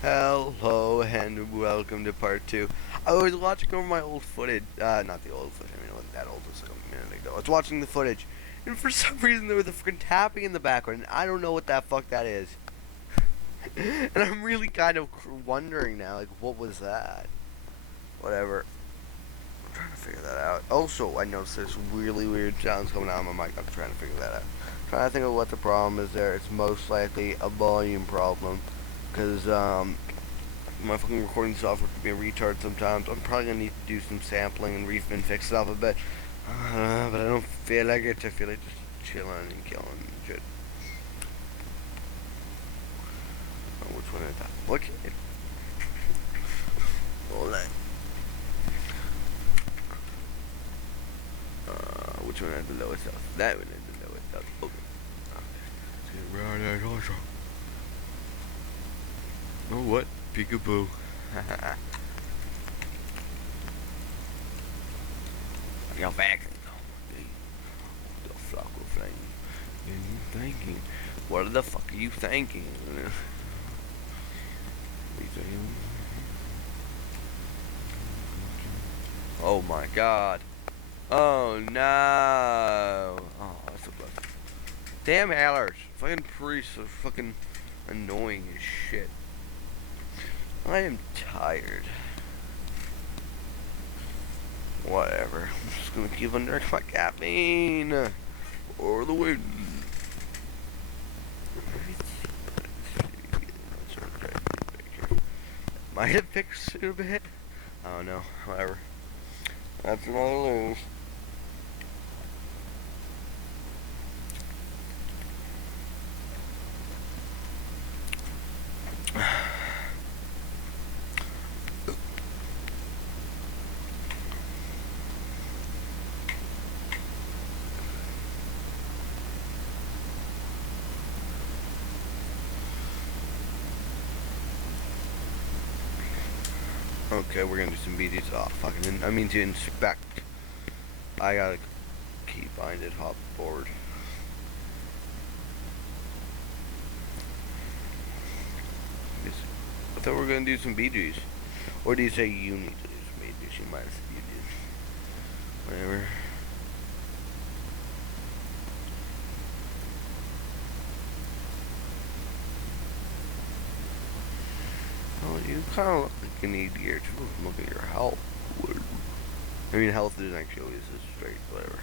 Hello and welcome to part 2. I was watching over my old footage, not the old footage, I mean it wasn't that old, it was like a minute ago. I was watching the footage, and for some reason there was a freaking tapping in the background, and I don't know what that fuck that is. And I'm really kind of wondering now, like, what was that? Whatever. I'm trying to figure that out. Also, I noticed there's really weird sounds coming out of my mic. I'm trying to figure that out. I'm trying to think of what the problem is there. It's most likely a volume problem. Because, my fucking recording software can be a retard sometimes. I'm probably gonna need to do some sampling and fix it up a bit. But I don't feel like it. I feel like just chilling and killing and shit. Oh, which one is that? What? Hold on. Which one has the lowest health? That one has the lowest health. Okay. Oh, what? Peekaboo. You're back. The fuck are you thinking? What the fuck are you thinking? Oh my god. Oh no. Oh, that's a bug. Damn hellers. Fucking priests are fucking annoying as shit. I am tired. Whatever. I'm just gonna keep on drinking my caffeine. Or the wind. Might have fixed it a bit. I don't know. Whatever. That's another lose. Okay, we're gonna do some BDs. Oh, fucking, I mean to inspect. I gotta keep binded, hop forward. I thought we were gonna do some BDs. Or do you say you need to do some BDs? You might have said you did. Whatever. Oh, you kind of look like you need gear too. Look at your health. I mean, health isn't actually always this straight, whatever.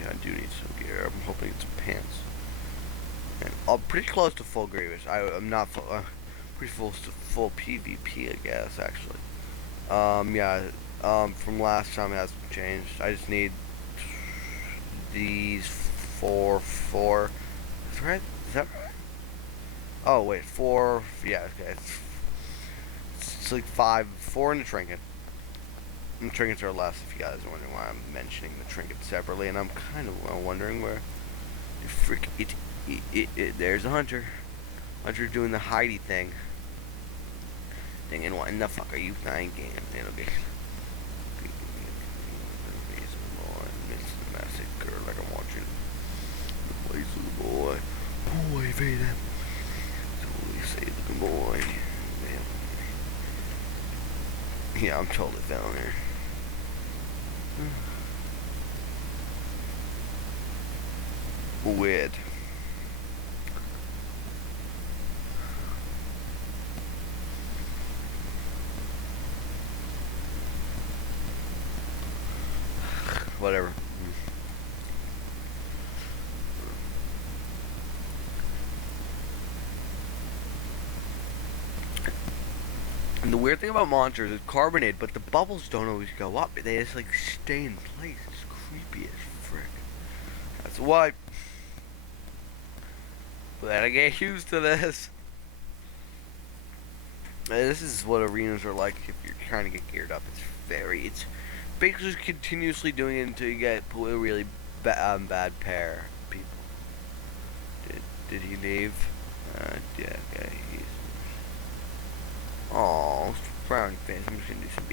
Yeah, I do need some gear. I'm hoping it's pants. And I'm pretty close to full Grievous. I'm not full, pretty close to full PvP, I guess, actually. Yeah, from last time it hasn't changed. I just need these four. Is that right? Is that right? Oh, wait, 4, yeah, okay. It's like 4 in the trinket. And the trinkets are less, if you guys are wondering why I'm mentioning the trinkets separately, and I'm kind of wondering where the frick there's a hunter. Hunter doing the hidey thing. Thinking, what in the fuck are you thinking? It'll be massacre like I'm watching the place of the boy. Boy, Vader. Totally say looking boy. Man. Yeah, I'm totally down here. Weird. Whatever. And the weird thing about monsters is carbonate, but the bubbles don't always go up. They just like stay in place. It's creepy as frick. That's why. We gotta get used to this. This is what arenas are like if you're trying to get geared up. It's basically just continuously doing it until you get a really bad pair of people. Did he leave? Yeah, okay. Oh, frowny face. I'm just gonna do some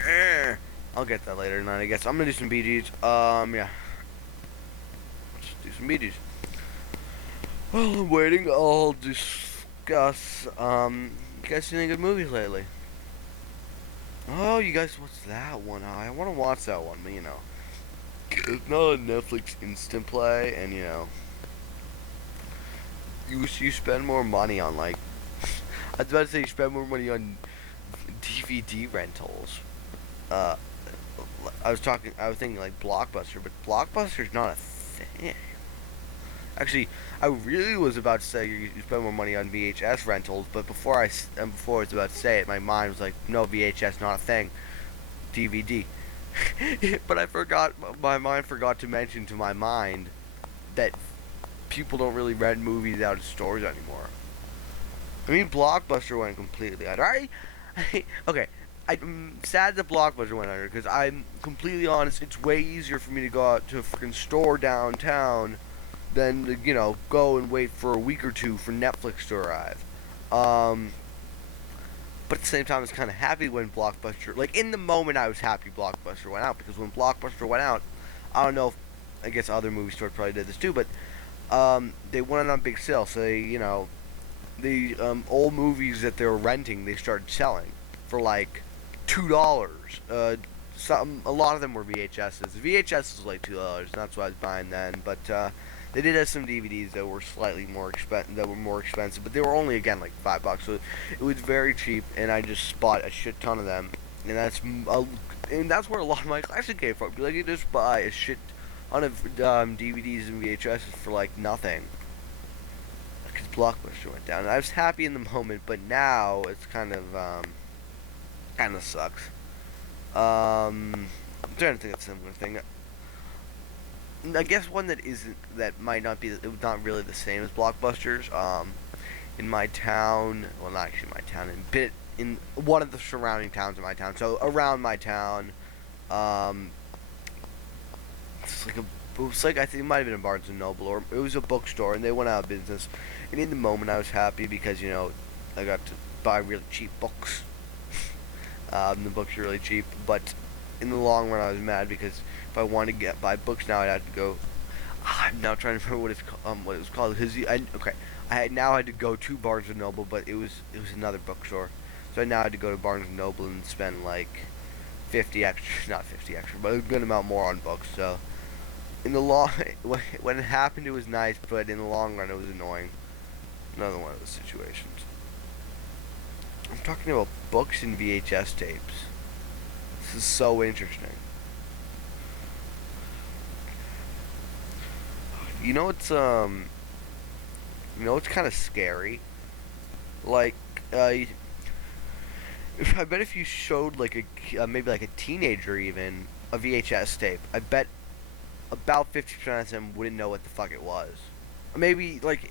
BDs. I'll get that later tonight, I guess. I'm gonna do some BDs. Yeah. Let's do some BDs. While I'm waiting, I'll discuss. You guys seen any good movies lately? Oh, you guys, what's that one? I want to watch that one, but you know, it's not a Netflix instant play, and you know, you spend more money on like. I was about to say you spend more money on DVD rentals. Uh, I was thinking like Blockbuster, but Blockbuster's not a thing. Actually, I really was about to say you spend more money on VHS rentals, but before I was about to say it, my mind was like, no, VHS not a thing. DVD. But I forgot. My mind forgot to mention to my mind that people don't really rent movies out of stores anymore. I mean, Blockbuster went completely under. Okay. I'm sad that Blockbuster went under because I'm completely honest. It's way easier for me to go out to a freaking store downtown than to, you know, go and wait for a week or two for Netflix to arrive. But at the same time, I was kind of happy when Blockbuster, like in the moment, I was happy Blockbuster went out because when Blockbuster went out, I don't know if, I guess other movie stores probably did this too, but they went on big sale, so they, you know, the old movies that they were renting, they started selling for like $2. A lot of them were VHSs. VHS was like $2, and that's what I was buying then. But they did have some DVDs that were slightly more expensive, but they were only again like $5, so it was very cheap, and I just bought a shit ton of them, and that's where a lot of my collection came from. Like you just buy a shit ton of DVDs and VHSs for like nothing, because Blockbuster went down, and I was happy in the moment, but now it's kind of sucks. I'm trying to think of a similar thing. I guess one that might not be, not really the same as Blockbusters. In my town, well, not actually my town, in one of the surrounding towns of my town. So around my town, I think it might have been a Barnes and Noble, or it was a bookstore, and they went out of business. And in the moment, I was happy because you know I got to buy really cheap books. The books are really cheap, but in the long run, I was mad because if I wanted to buy books now, I'd have to go. I'm now trying to remember what it was called. Because I now had to go to Barnes and Noble, but it was another bookstore, so I now had to go to Barnes and Noble and spend like 50 extra, not 50 extra, but a good amount more on books. So in the long, when it happened, it was nice, but in the long run, it was annoying. Another one of those situations. I'm talking about books and VHS tapes. This is so interesting. You know it's kind of scary. Like I bet if you showed like maybe like a teenager even a VHS tape, I bet about 50% of them wouldn't know what the fuck it was. Maybe like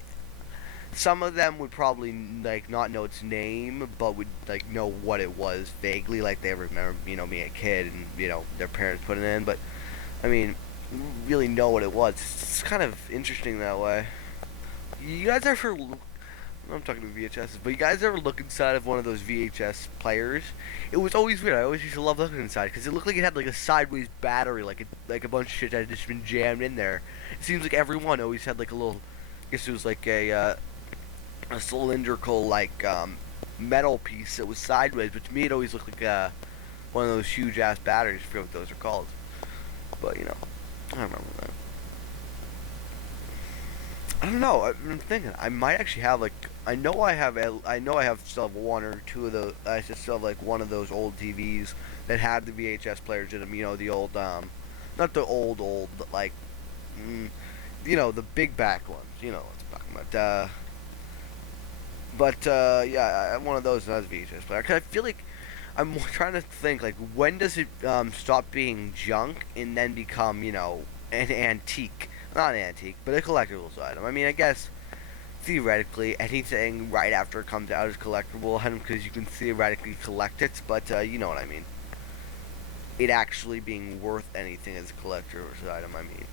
some of them would probably like not know its name, but would like know what it was vaguely, like they remember, you know, being a kid and you know their parents put it in. But I mean, really know what it was. It's kind of interesting that way. You guys ever? I'm talking to VHSs, but you guys ever look inside of one of those VHS players? It was always weird. I always used to love looking inside because it looked like it had like a sideways battery, like a bunch of shit that had just been jammed in there. It seems like every one always had like a little. I guess it was like a cylindrical like metal piece that was sideways, but to me it always looked like one of those huge ass batteries. I forget what those are called, but you know, I remember that. I don't know. I've been thinking I might actually have like I know I have still have one or two of those. I still have like one of those old TVs that had the VHS players in them. You know, the old not the old but like you know, the big back ones. You know what I'm talking about. But yeah, I have one of those as a VHS player. Cause I feel like I'm trying to think like when does it stop being junk and then become, you know, an antique? Not an antique, but a collectibles item. I mean, I guess theoretically anything right after it comes out is collectible item because you can theoretically collect it. But you know what I mean. It actually being worth anything as a collector's item. I mean,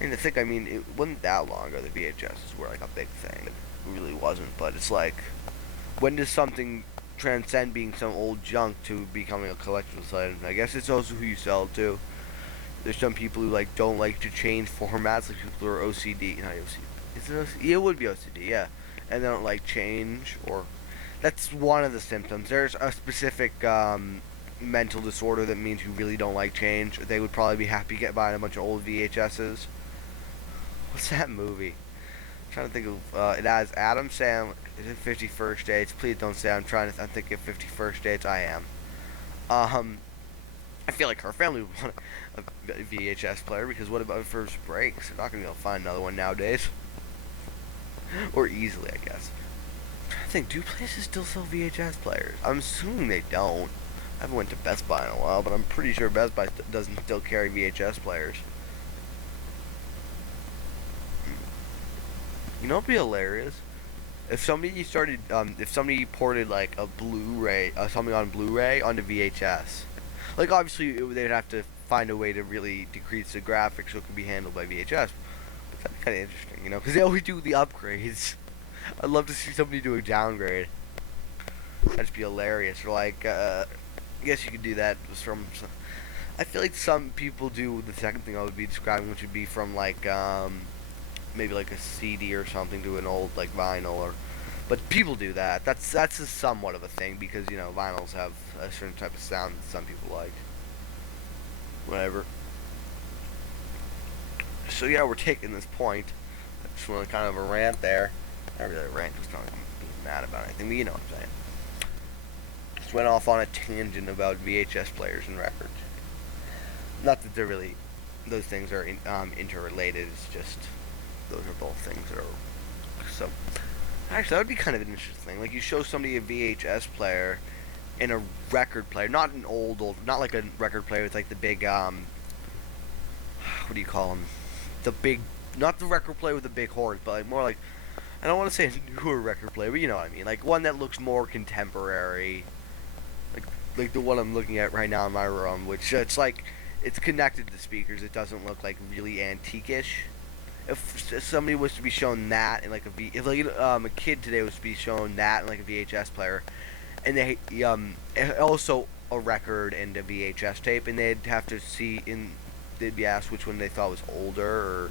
and to think, I mean, it wasn't that long ago the VHSs were like a big thing. It really wasn't, but it's like, when does something transcend being some old junk to becoming a collectible item? I guess it's also who you sell it to. There's some people who like don't like to change formats, like people who are OCD. Not OCD. Is it OCD? It would be OCD, yeah. And they don't like change, or that's one of the symptoms. There's a specific mental disorder that means you really don't like change. They would probably be happy to get buying a bunch of old VHSs. What's that movie? I'm trying to think of. It has Adam Sandler. Is it 50 Dates? Please don't say I'm trying to. I'm thinking of 50 Dates. I am. I feel like her family would want a VHS player, because what about first breaks? They're not gonna be able to find another one nowadays, or easily, I guess. I think, do places still sell VHS players? I'm assuming they don't. I haven't went to Best Buy in a while, but I'm pretty sure Best Buy doesn't still carry VHS players. You know what'd be hilarious? If somebody started, if somebody ported like a Blu-ray, something on Blu-ray onto VHS, like obviously they'd have to find a way to really decrease the graphics so it could be handled by VHS. But that'd be kind of interesting, you know, because they always do the upgrades. I'd love to see somebody do a downgrade. That'd just be hilarious. Or like, I guess you could do that from. I feel like some people do the second thing I would be describing, which would be from like, maybe like a CD or something to an old like vinyl, or. But people do that. That's a somewhat of a thing, because you know vinyls have a certain type of sound that some people like. Whatever. So yeah, we're taking this point. I just want to kind of a rant there. Not really a rant, just not being mad about anything, but you know what I'm saying. Just went off on a tangent about VHS players and records. Not that they're really, those things are interrelated. It's just those are both things that are so. Actually, that would be kind of an interesting thing. Like you show somebody a VHS player and a record player, not an old, not like a record player with like the big what do you call them? The big, not the record player with the big horns, but like more like, I don't want to say a newer record player, but you know what I mean. Like one that looks more contemporary. Like the one I'm looking at right now in my room, which it's like, it's connected to speakers. It doesn't look like really antique-ish. If somebody was to be shown that in like if like a kid today was to be shown that in like a VHS player, and they also a record and a VHS tape, and they'd have to see they'd be asked which one they thought was older, or